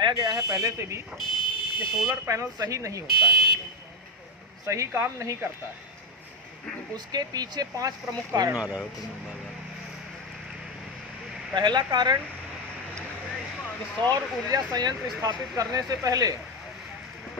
बताया गया है पहले से भी कि सोलर पैनल सही नहीं होता है, सही काम नहीं करता है। उसके पीछे 5 प्रमुख कारण हैं। पहला कारण कि सौर ऊर्जा संयंत्र स्थापित करने से पहले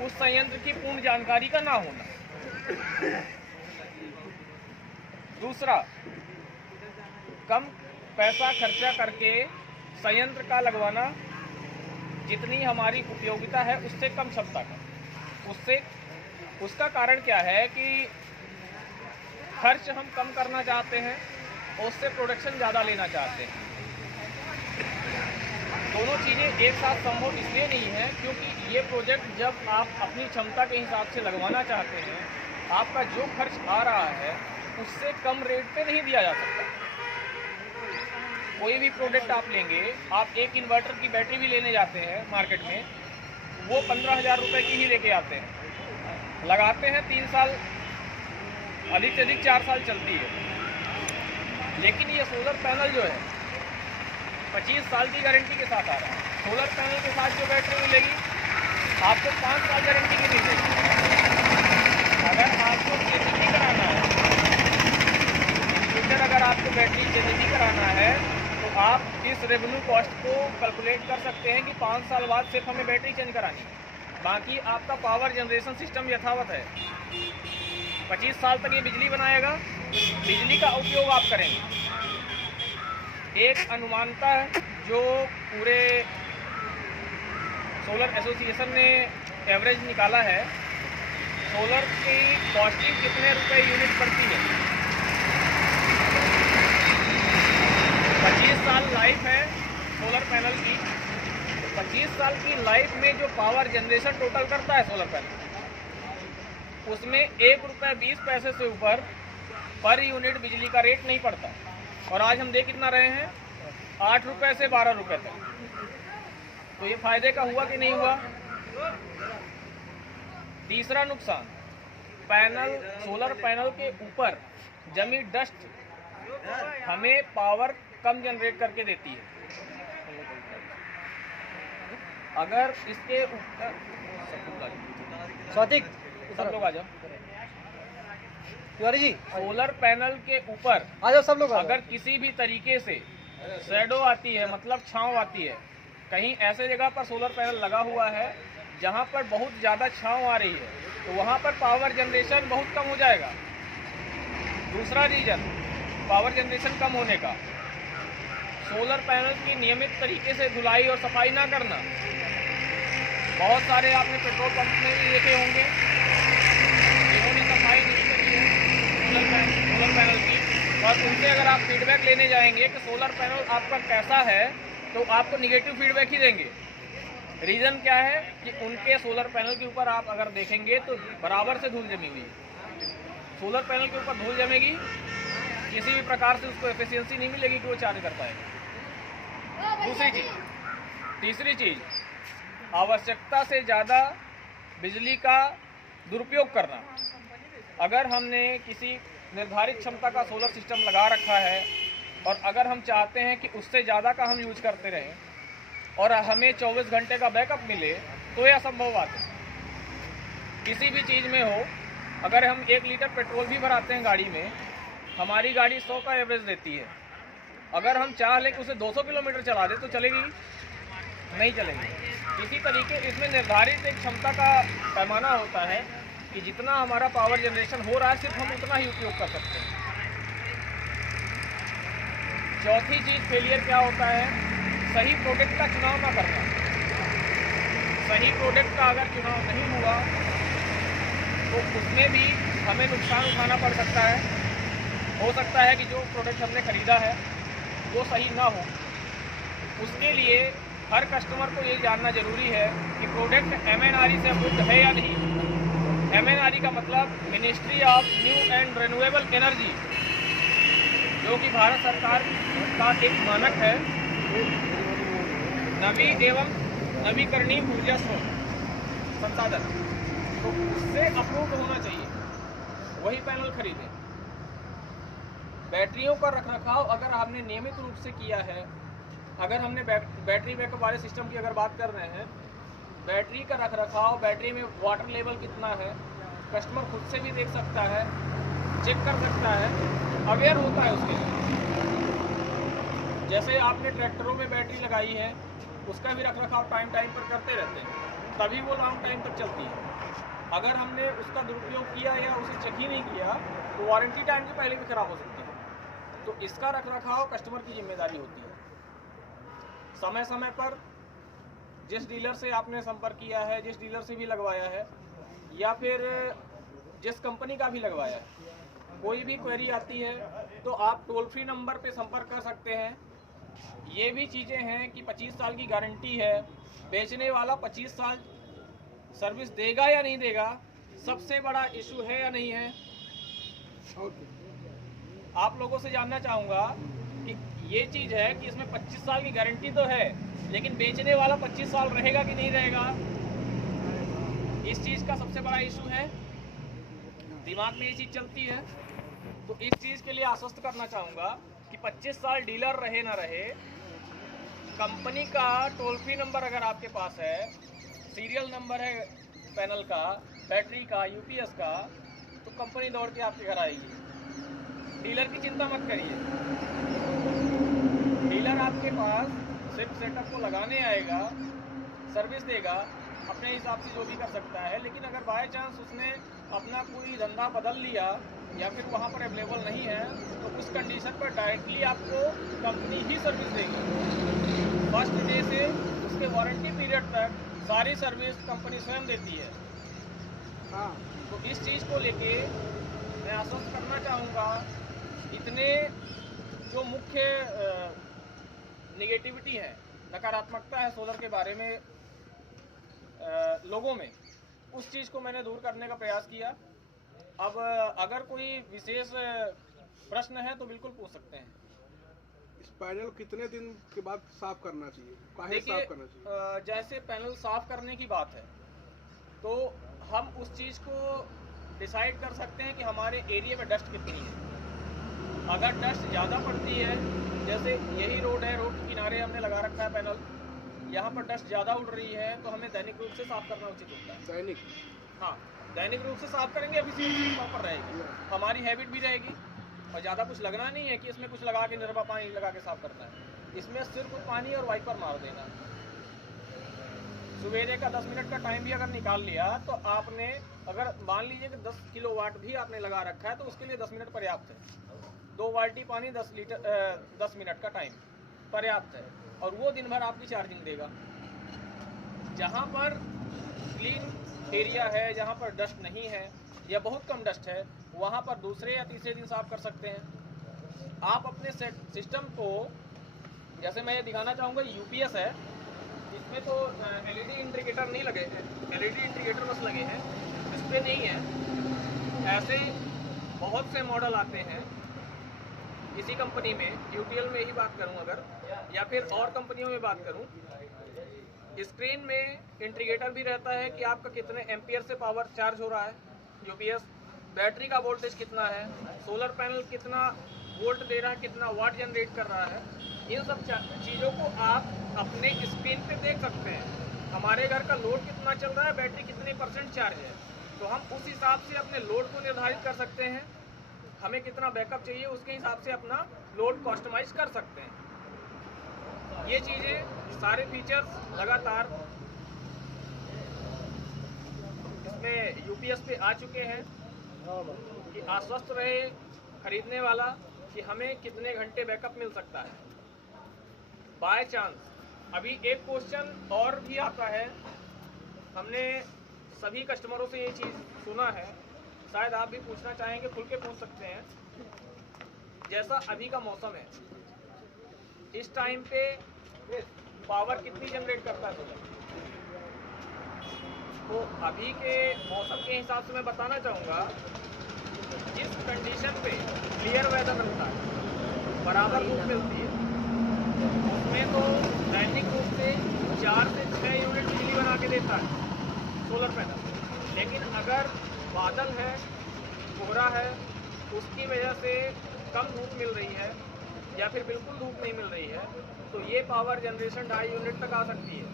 उस संयंत्र की पूर्ण जानकारी का ना होना। दूसरा, कम पैसा खर्चा करके संयंत्र का लगवाना, जितनी हमारी उपयोगिता है उससे कम क्षमता का। उसका कारण क्या है कि खर्च हम कम करना चाहते हैं और उससे प्रोडक्शन ज़्यादा लेना चाहते हैं। दोनों चीज़ें एक साथ संभव इसलिए नहीं है क्योंकि ये प्रोजेक्ट जब आप अपनी क्षमता के हिसाब से लगवाना चाहते हैं, आपका जो खर्च आ रहा है उससे कम रेट पे नहीं दिया जा सकता। कोई भी प्रोडक्ट आप लेंगे, आप एक इन्वर्टर की बैटरी भी लेने जाते हैं मार्केट में, वो 15,000 रुपये की ही लेके आते हैं, लगाते हैं 3 साल, अधिक से अधिक 4 साल चलती है। लेकिन ये सोलर पैनल जो है 25 साल की गारंटी के साथ आ रहा है। सोलर पैनल के साथ जो बैटरी मिलेगी आपको 5 साल गारंटी की मिलेगी। अगर आपको चेंज कराना है, फ्यूचर अगर आपको बैटरी चेंज कराना है तो आप इस रेवेन्यू कॉस्ट को कैलकुलेट कर सकते हैं कि 5 साल बाद सिर्फ हमें बैटरी चेंज करानी है, बाकी आपका पावर जनरेशन सिस्टम यथावत है। 25 साल तक ये बिजली बनाएगा, बिजली का उपयोग आप करेंगे। एक अनुमानता है जो पूरे सोलर एसोसिएशन ने एवरेज निकाला है, सोलर की कॉस्टिंग कितने रुपए यूनिट पड़ती है। 25 साल लाइफ है सोलर पैनल की। 25 साल की लाइफ में जो पावर जनरेशन टोटल करता है सोलर पैनल, उसमें 1 रुपये 20 पैसे से ऊपर पर यूनिट बिजली का रेट नहीं पड़ता। और आज हम देख कितना रहे हैं, 8 रुपये से 12 रुपये तक। तो ये फायदे का हुआ कि नहीं हुआ। तीसरा नुकसान, पैनल, सोलर पैनल के ऊपर जमी डस्ट हमें पावर कम जनरेट करके देती है। अगर इसके ऊपर सब लोग आ जाओ तिवारी जी, सोलर पैनल के ऊपर आ जाओ सब लोग। अगर किसी भी तरीके से शैडो आती है, मतलब छांव आती है, कहीं ऐसे जगह पर सोलर पैनल लगा हुआ है जहां पर बहुत ज़्यादा छांव आ रही है, तो वहां पर पावर जनरेशन बहुत कम हो जाएगा। दूसरा रीजन पावर जनरेशन कम होने का, सोलर पैनल की नियमित तरीके से धुलाई और सफाई ना करना। बहुत सारे आपने पेट्रोल पंप में भी देखे होंगे, इन्होंने सफाई नहीं करी है सोलर पैनल की, और उनसे अगर आप फीडबैक लेने जाएंगे कि सोलर पैनल आपका कैसा है, तो आपको निगेटिव फीडबैक ही देंगे। रीज़न क्या है कि उनके सोलर पैनल के ऊपर आप अगर देखेंगे तो बराबर से धूल जमी हुई है। सोलर पैनल के ऊपर धूल जमेगी, किसी भी प्रकार से उसको एफिशिएंसी नहीं मिलेगी कि वो चार्ज कर पाएगा। दूसरी चीज़, तीसरी चीज़, आवश्यकता से ज़्यादा बिजली का दुरुपयोग करना। अगर हमने किसी निर्धारित क्षमता का सोलर सिस्टम लगा रखा है और अगर हम चाहते हैं कि उससे ज़्यादा का हम यूज करते रहें और हमें 24 घंटे का बैकअप मिले, तो यह असंभव बात है। किसी भी चीज़ में हो, अगर हम 1 लीटर पेट्रोल भी भराते हैं गाड़ी में, हमारी गाड़ी 100 का एवरेज देती है। अगर हम चाह लें कि उसे 200 किलोमीटर चला दे तो चलेगी? नहीं चलेगी। इसी तरीके इसमें निर्धारित एक क्षमता का पैमाना होता है कि जितना हमारा पावर जनरेशन हो रहा है सिर्फ हम उतना ही उपयोग कर सकते हैं। चौथी चीज़ फेलियर क्या होता है, सही प्रोडक्ट का चुनाव ना करना। सही प्रोडक्ट का अगर चुनाव नहीं हुआ तो उसमें भी हमें नुकसान उठाना पड़ सकता है। हो सकता है कि जो प्रोडक्ट हमने ख़रीदा है वो सही ना हो। उसके लिए हर कस्टमर को ये जानना ज़रूरी है कि प्रोडक्ट MNRE से अप्रूव्ड है या नहीं। MNRE का मतलब ministry of new and renewable energy, जो कि भारत सरकार का एक मानक है, नवी एवं नवीकरणीय ऊर्जा स्रोत संसाधन, तो उससे अप्रूव्ड होना चाहिए, वही पैनल खरीदें। बैटरियों का रखरखाव अगर आपने नियमित रूप से किया है अगर हमने बैटरी बैकअप वाले सिस्टम की अगर बात कर रहे हैं, बैटरी का रखरखाव, बैटरी में वाटर लेवल कितना है, कस्टमर खुद से भी देख सकता है, चेक कर सकता है, अवेयर होता है उसके लिए। जैसे आपने ट्रैक्टरों में बैटरी लगाई है, उसका भी रखरखाव टाइम पर करते रहते हैं, तभी वो लॉन्ग टाइम तक चलती है। अगर हमने उसका दुरुपयोग किया या उसे चेक ही नहीं किया तो वारंटी टाइम के पहले भी खराब हो सकती है। तो इसका रखरखाव कस्टमर की जिम्मेदारी होती है। समय समय पर जिस डीलर से आपने संपर्क किया है, जिस डीलर से भी लगवाया है या फिर जिस कंपनी का भी लगवाया है, कोई भी क्वेरी आती है तो आप टोल फ्री नंबर पे संपर्क कर सकते हैं। ये भी चीज़ें हैं कि 25 साल की गारंटी है, बेचने वाला 25 साल सर्विस देगा या नहीं देगा, सबसे बड़ा इशू है या नहीं है। आप लोगों से जानना चाहूँगा कि ये चीज़ है कि इसमें 25 साल की गारंटी तो है, लेकिन बेचने वाला 25 साल रहेगा कि नहीं रहेगा, इस चीज़ का सबसे बड़ा इशू है। दिमाग में ये चीज़ चलती है। तो इस चीज़ के लिए आश्वस्त करना चाहूँगा कि 25 साल डीलर रहे ना रहे, कंपनी का टोल फ्री नंबर अगर आपके पास है, सीरियल नंबर है पैनल का, बैटरी का, यूपीएस का, तो कंपनी दौड़ के आपके घर आएगी। डीलर की चिंता मत करिए। डीलर आपके पास सिर्फ सेटअप को लगाने आएगा, सर्विस देगा, अपने हिसाब से जो भी कर सकता है। लेकिन अगर बाय चांस उसने अपना कोई धंधा बदल लिया या फिर वहाँ पर अवेलेबल नहीं है, तो उस कंडीशन पर डायरेक्टली आपको कंपनी ही सर्विस देगी। फर्स्ट डे से उसके वारंटी पीरियड तक सारी सर्विस कंपनी स्वयं देती है। हाँ, तो इस चीज़ को लेके मैं आश्वस्त करना चाहूँगा। इतने जो मुख्य नेगेटिविटी है, नकारात्मकता है सोलर के बारे में लोगों में, उस चीज़ को मैंने दूर करने का प्रयास किया। अब अगर कोई विशेष प्रश्न है तो बिल्कुल पूछ सकते हैं। इस पैनल कितने दिन के बाद साफ करना चाहिए? देखिए, जैसे पैनल साफ करने की बात है तो हम उस चीज़ को डिसाइड कर सकते हैं कि हमारे एरिया में डस्ट कितनी है। अगर डस्ट ज़्यादा पड़ती है, जैसे यही रोड है, रोड के किनारे हमने लगा रखा है पैनल, यहाँ पर डस्ट ज़्यादा उड़ रही है तो हमें दैनिक रूप से साफ करना उचित होता है। दैनिक? हाँ, दैनिक रूप से साफ करेंगे, एफिशिएंसी प्रॉपर रहेगी, हमारी हैबिट भी रहेगी। और ज़्यादा कुछ लगना नहीं है कि इसमें कुछ लगा के निर्भा पानी लगा के साफ करना है। इसमें सिर्फ पानी और वाइपर मार देना। सवेरे का 10 मिनट का टाइम भी अगर निकाल लिया तो आपने, अगर मान लीजिए कि 10 किलोवाट भी आपने लगा रखा है तो उसके लिए 10 मिनट पर्याप्त है। 2 बाल्टी पानी 10 मिनट का टाइम पर्याप्त है, और वो दिन भर आपकी चार्जिंग देगा। जहाँ पर क्लीन एरिया है, जहाँ पर डस्ट नहीं है या बहुत कम डस्ट है, वहाँ पर दूसरे या तीसरे दिन साफ कर सकते हैं। आप अपने सिस्टम को, जैसे मैं ये दिखाना चाहूँगा, यूपीएस है, इसमें तो एलईडी इंडिकेटर नहीं लगे हैं, एलईडी इंडिकेटर बस लगे हैं, डिस्प्ले नहीं है। ऐसे बहुत से मॉडल आते हैं इसी कंपनी में, यूटीएल में ही बात करूं अगर, या फिर और कंपनियों में बात करूं, स्क्रीन में इंडिकेटर भी रहता है कि आपका कितने एम्पियर से पावर चार्ज हो रहा है, यूपीएस, बैटरी का वोल्टेज कितना है, सोलर पैनल कितना वोल्ट दे रहा है, कितना वाट जनरेट कर रहा है। इन सब चीज़ों को आप अपने स्क्रीन पे देख सकते हैं। हमारे घर का लोड कितना चल रहा है, बैटरी कितने % चार्ज है, तो हम उस हिसाब से अपने लोड को निर्धारित कर सकते हैं। हमें कितना बैकअप चाहिए उसके हिसाब से अपना लोड कस्टमाइज कर सकते हैं। ये चीज़ें, सारे फीचर्स लगातार इसमें यूपीएस पे आ चुके हैं कि आश्वस्त रहे खरीदने वाला कि हमें कितने घंटे बैकअप मिल सकता है। बाय चांस अभी एक क्वेश्चन और भी आता है, हमने सभी कस्टमरों से ये चीज़ सुना है, शायद आप भी पूछना चाहेंगे, खुल के पूछ सकते हैं। जैसा अभी का मौसम है, इस टाइम पे पावर कितनी जनरेट करता है सोलर, तो अभी के मौसम के हिसाब से मैं बताना चाहूँगा, जिस कंडीशन पे क्लियर वेदर मिलता है, बराबर धूप मिलती है, उसमें तो दैनिक रूप से 4 से 6 यूनिट बिजली बना के देता है सोलर पैनल। लेकिन अगर बादल है, कोहरा है, उसकी वजह से कम धूप मिल रही है, या फिर बिल्कुल धूप नहीं मिल रही है तो ये पावर जनरेशन 2.5 यूनिट तक आ सकती है।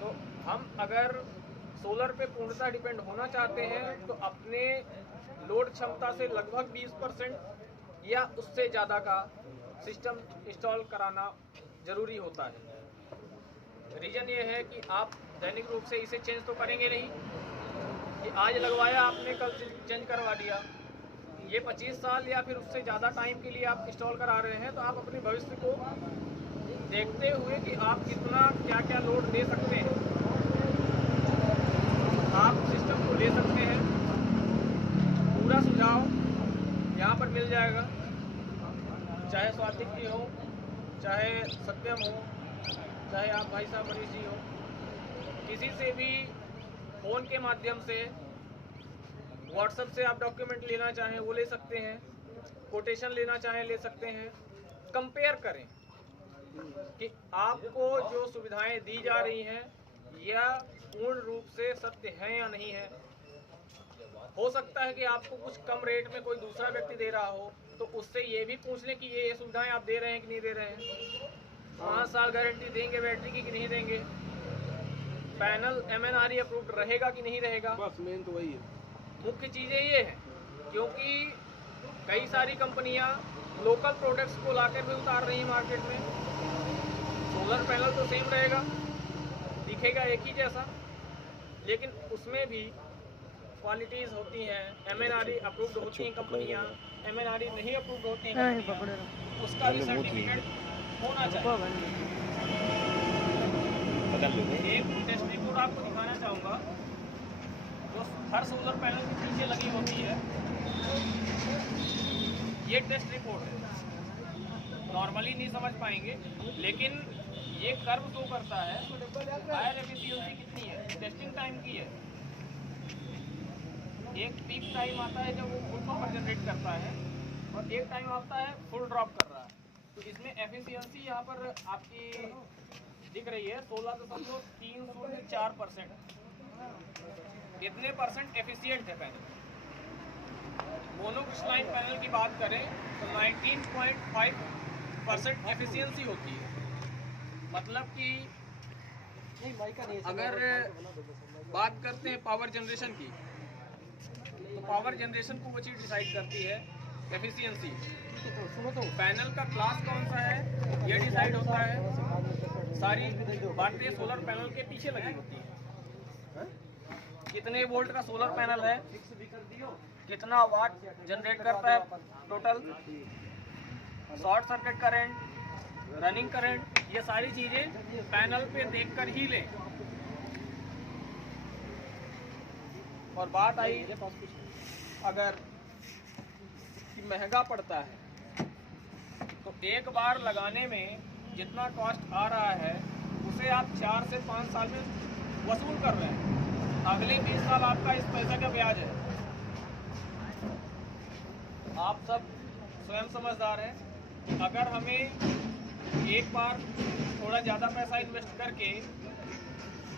तो हम अगर सोलर पे पूर्णतः डिपेंड होना चाहते हैं तो अपने लोड क्षमता से लगभग 20% या उससे ज़्यादा का सिस्टम इंस्टॉल कराना ज़रूरी होता है। रीज़न ये है कि आप दैनिक रूप से इसे चेंज तो करेंगे नहीं कि आज लगवाया आपने कल चेंज करवा दिया। ये 25 साल या फिर उससे ज़्यादा टाइम के लिए आप इंस्टॉल करा रहे हैं, तो आप अपने भविष्य को देखते हुए कि आप कितना क्या क्या लोड दे सकते हैं, आप सिस्टम को ले सकते हैं। पूरा सुझाव यहाँ पर मिल जाएगा, चाहे स्वातिक जी हो, चाहे सत्यम हो, चाहे आप भाई साहब मनीष जी हो, किसी से भी फ़ोन के माध्यम से व्हाट्सएप से आप डॉक्यूमेंट लेना चाहें वो ले सकते हैं, कोटेशन लेना चाहें ले सकते हैं। कंपेयर करें कि आपको जो सुविधाएं दी जा रही हैं या पूर्ण रूप से सत्य है या नहीं है। हो सकता है कि आपको कुछ कम रेट में कोई दूसरा व्यक्ति दे रहा हो, तो उससे ये भी पूछ लें कि ये सुविधाएं आप दे रहे हैं कि नहीं दे रहे हैं। 5 साल गारंटी देंगे बैटरी की कि नहीं देंगे, पैनल MNRE अप्रूव्ड रहेगा कि नहीं रहेगा। बस मेन तो वही है, मुख्य चीज़ें ये हैं, क्योंकि कई सारी कंपनियां लोकल प्रोडक्ट्स को लाकर भी उतार रही हैं मार्केट में। सोलर पैनल तो सेम रहेगा, दिखेगा एक ही जैसा, लेकिन उसमें भी क्वालिटीज़ होती हैं। MNRE अप्रूव्ड होती हैं कंपनियां, MNRE नहीं अप्रूव्ड होती हैं कंपनियां, उसका भी सर्टिफिकेट होना चाहिए। एक टेस्ट रिपोर्ट आपको दिखाना चाहूँगा जो हर सोलर पैनल के पीछे लगी होती है। ये टेस्ट रिपोर्ट है, नॉर्मली नहीं समझ पाएंगे, लेकिन ये कर्व शो करता है फायर एफिशिएंसी कितनी है, टेस्टिंग टाइम की है। एक पीक टाइम आता है जब वो फुल पावर जनरेट करता है, और एक टाइम आता है फुल ड्रॉप कर रहा है। तो इसमें एफिशिएंसी यहाँ पर आपकी दिख रही है 16.304%। इतने परसेंट एफिशिएंट है पैनल। मोनोक्रिस्टलाइन पैनल की बात करें तो 19.5% एफिशिएंसी होती है। मतलब कि अगर बात करते हैं पावर जनरेशन की, तो पावर जनरेशन को वो चीज़ डिसाइड करती है एफिशिएंसी। पैनल का क्लास कौन सा है ये डिसाइड होता है। सारी बातें सोलर पैनल के पीछे लगी होती है। कितने वोल्ट का सोलर पैनल है, कितना वाट जनरेट करता है total, short circuit current, running current, ये सारी चीज़ें पैनल पे देखकर ही लें। और बात आई अगर कि महंगा पड़ता है, तो एक बार लगाने में जितना कॉस्ट आ रहा है उसे आप 4 से 5 साल में वसूल कर रहे हैं। अगले 20 साल आपका इस पैसे का ब्याज है। आप सब स्वयं समझदार हैं। अगर हमें एक बार थोड़ा ज़्यादा पैसा इन्वेस्ट करके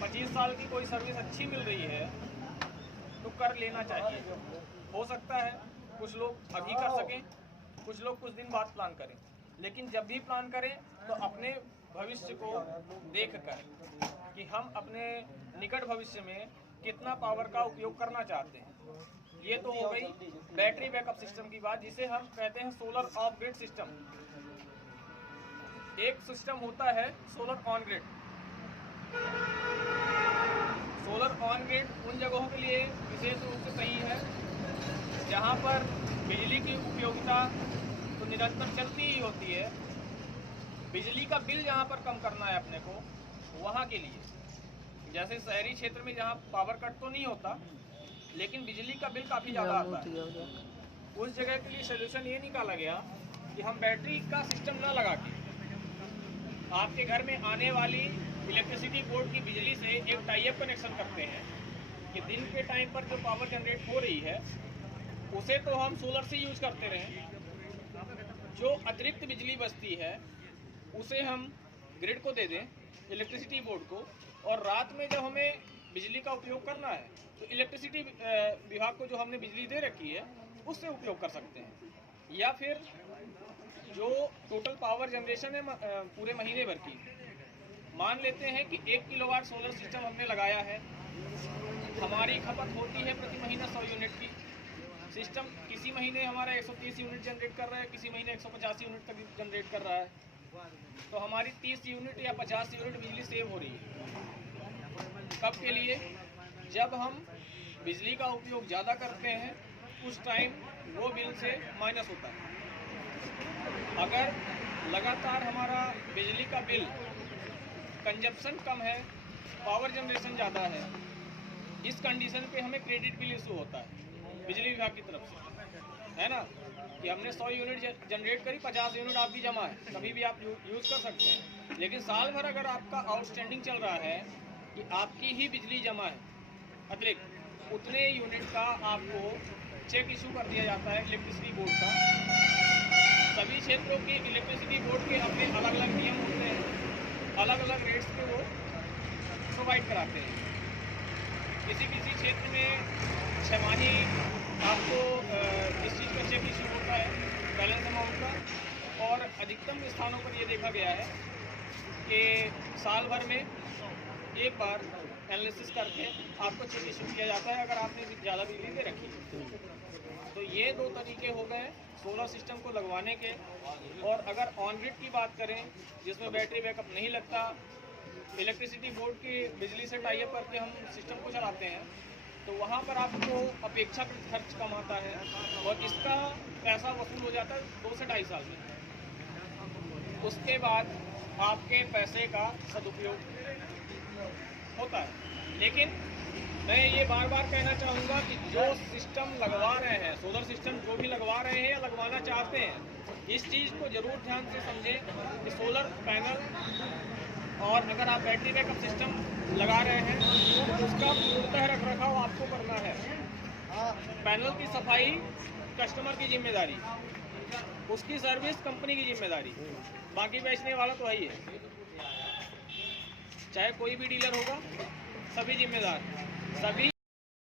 25 साल की कोई सर्विस अच्छी मिल रही है तो कर लेना चाहिए। हो सकता है कुछ लोग अभी कर सकें, कुछ लोग कुछ दिन बाद प्लान करें, लेकिन जब भी प्लान करें तो अपने भविष्य को देख कर कि हम अपने निकट भविष्य में कितना पावर का उपयोग करना चाहते हैं। ये तो हो गई बैटरी बैकअप सिस्टम की बात, जिसे हम कहते हैं सोलर ऑफ ग्रिड सिस्टम। एक सिस्टम होता है solar on grid. Solar on grid उन जगहों के लिए विशेष रूप से सही है जहाँ पर बिजली की उपयोगिता तो निरंतर चलती ही होती है। बिजली का बिल जहाँ पर कम करना है अपने को, वहाँ के लिए, जैसे शहरी क्षेत्र में जहाँ पावर कट तो नहीं होता लेकिन बिजली का बिल काफ़ी ज़्यादा आता है, उस जगह के लिए सोल्यूशन ये निकाला गया कि हम बैटरी का सिस्टम ना लगा के आपके घर में आने वाली इलेक्ट्रिसिटी बोर्ड की बिजली से एक टाई अप कनेक्शन करते हैं कि दिन के टाइम पर जो पावर जनरेट हो रही है उसे तो हम सोलर से यूज करते रहें, जो अतिरिक्त बिजली बचती है उसे हम ग्रिड को दे दें, इलेक्ट्रिसिटी बोर्ड को, और रात में जब हमें बिजली का उपयोग करना है तो इलेक्ट्रिसिटी विभाग को जो हमने बिजली दे रखी है उससे उपयोग कर सकते हैं। या फिर जो टोटल पावर जनरेशन है पूरे महीने भर की, मान लेते हैं कि 1 किलोवाट सोलर सिस्टम हमने लगाया है, हमारी खपत होती है प्रति महीना 100 यूनिट की। सिस्टम किसी महीने हमारा 130 यूनिट जनरेट कर रहा है, किसी महीने 150 यूनिट तक जनरेट कर रहा है, तो हमारी 30 यूनिट या 50 यूनिट बिजली सेव हो रही है। कब के लिए? जब हम बिजली का उपयोग ज़्यादा करते हैं उस टाइम वो बिल से माइनस होता है। अगर लगातार हमारा बिजली का बिल कंजप्शन कम है, पावर जनरेशन ज़्यादा है, इस कंडीशन पे हमें क्रेडिट बिल इशू होता है बिजली विभाग की तरफ से, है ना, कि हमने 100 यूनिट जनरेट करी, 50 यूनिट आपकी जमा है, कभी भी आप यूज़ कर सकते हैं। लेकिन साल भर अगर आपका आउटस्टैंडिंग चल रहा है कि आपकी ही बिजली जमा है अतिरिक्त, उतने यूनिट का आपको चेक इशू कर दिया जाता है इलेक्ट्रिसिटी बोर्ड का। सभी क्षेत्रों के इलेक्ट्रिसिटी बोर्ड के अपने अलग अलग नियम होते हैं, अलग अलग रेट्स पे वो प्रोवाइड कराते हैं। किसी किसी क्षेत्र में छमाही आपको इस चीज़ का चेक इशू होता है बैलेंस अमाउंट का, और अधिकतम स्थानों पर ये देखा गया है कि साल भर में एक बार एनालिसिस करके आपको चेक इशू किया जाता है अगर आपने ज़्यादा बिजली दे रखी है। तो ये दो तरीके हो गए सोलर सिस्टम को लगवाने के। और अगर ऑन ग्रिड की बात करें जिसमें बैटरी बैकअप नहीं लगता, इलेक्ट्रिसिटी बोर्ड की बिजली से टाई अप करके हम सिस्टम को चलाते हैं, तो वहाँ पर आपको अपेक्षाकृत खर्च कम आता है और इसका पैसा वसूल हो जाता है 2 से 2.5 साल में। उसके बाद आपके पैसे का सदुपयोग होता है। लेकिन मैं ये बार बार कहना चाहूँगा कि जो सिस्टम लगवा रहे हैं, सोलर सिस्टम जो भी लगवा रहे हैं या लगवाना चाहते हैं, इस चीज़ को ज़रूर ध्यान से समझें कि सोलर पैनल और अगर आप बैटरी बैकअप सिस्टम लगा रहे हैं तो उसका पूर्णतः रख रखाव आपको करना है। पैनल की सफाई कस्टमर की जिम्मेदारी, उसकी सर्विस कंपनी की जिम्मेदारी, बाकी बेचने वाला तो है ही है, चाहे कोई भी डीलर होगा, सभी जिम्मेदार। सभी